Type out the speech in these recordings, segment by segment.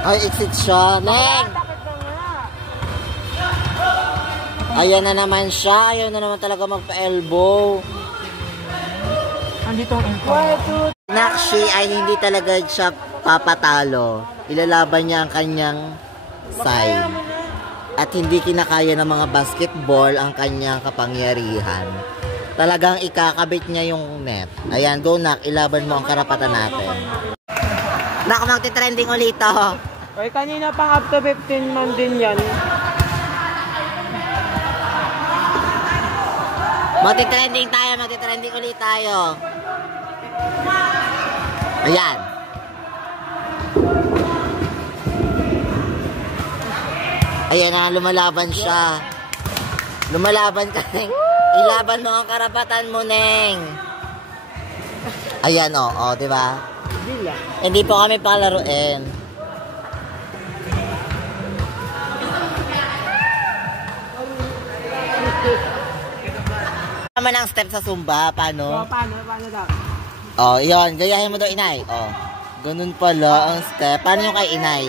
Ay, exit siya. Neng! Ayan na naman siya. Ayaw na naman talaga magpa-elbow. Andito ang elbow. Nakshi ay hindi talaga siya papatalo. Ilalaban niya ang kanyang side. At hindi kinakaya ng mga basketball ang kanyang kapangyarihan. Talagang ikakabit niya yung net. Ayan, go Nak, ilaban mo ang karapatan natin. Nak, magti-trending ulit to. Ay, kanina pang up to 15 man din yan. Magti-trending ulit tayo. Ayan. Ayan na, lumalaban siya. Lumalaban ka, Neng. Ilaban mo ang karapatan mo, Neng. Ayan, o, diba? Hindi po kami palaruin. Naman ang step sa Zumba, paano? Paano daw? Yun, gayahin mo daw, Inay. Ganun pala ang step. Paano yung kay Inay?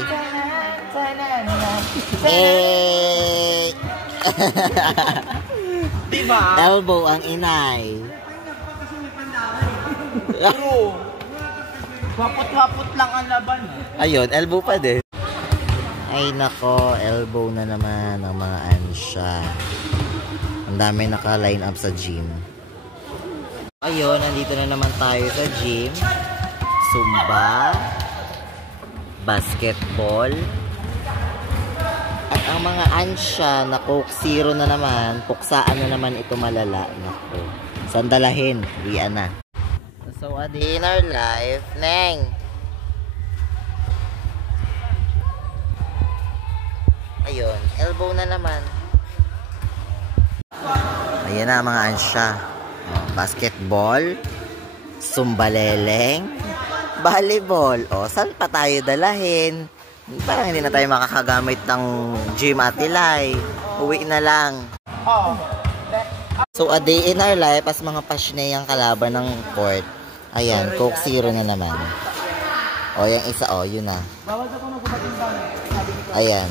Diba? Elbow ang Inay. Wapot-wapot lang ang laban. Ayun, elbow pa din. Ay nako, elbow na naman ang mga ansya. Ang dami naka-line up sa gym. Ayun, nandito na naman tayo sa gym. Zumba, basketball, at ang mga ansya na Coke Zero na naman, puksaan na naman ito malala. Naku, sandalahin, diyan na. So, a day in our life, Neng. Ayun, elbow na naman. Ayan na mga ansya. Basketball, sumbaleleng, volleyball. Saan pa tayo dalahin? Parang hindi na tayo makakagamit ng gym at Ilay. Uwi na lang. So, a day in our life as mga passionayang kalaban ng court. Ayan, Coke Zero na naman. Yung isa, yun na. Ayan.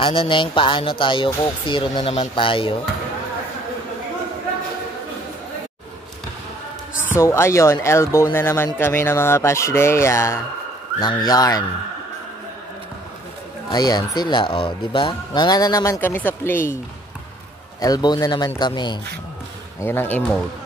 Ano, Neng, paano tayo? Coke Zero na naman tayo. So, ayun, elbow na naman kami ng mga pashdea ng yarn. Ayan, sila, diba? Nga na naman kami sa play. Elbow na naman kami. Ayun ang emote.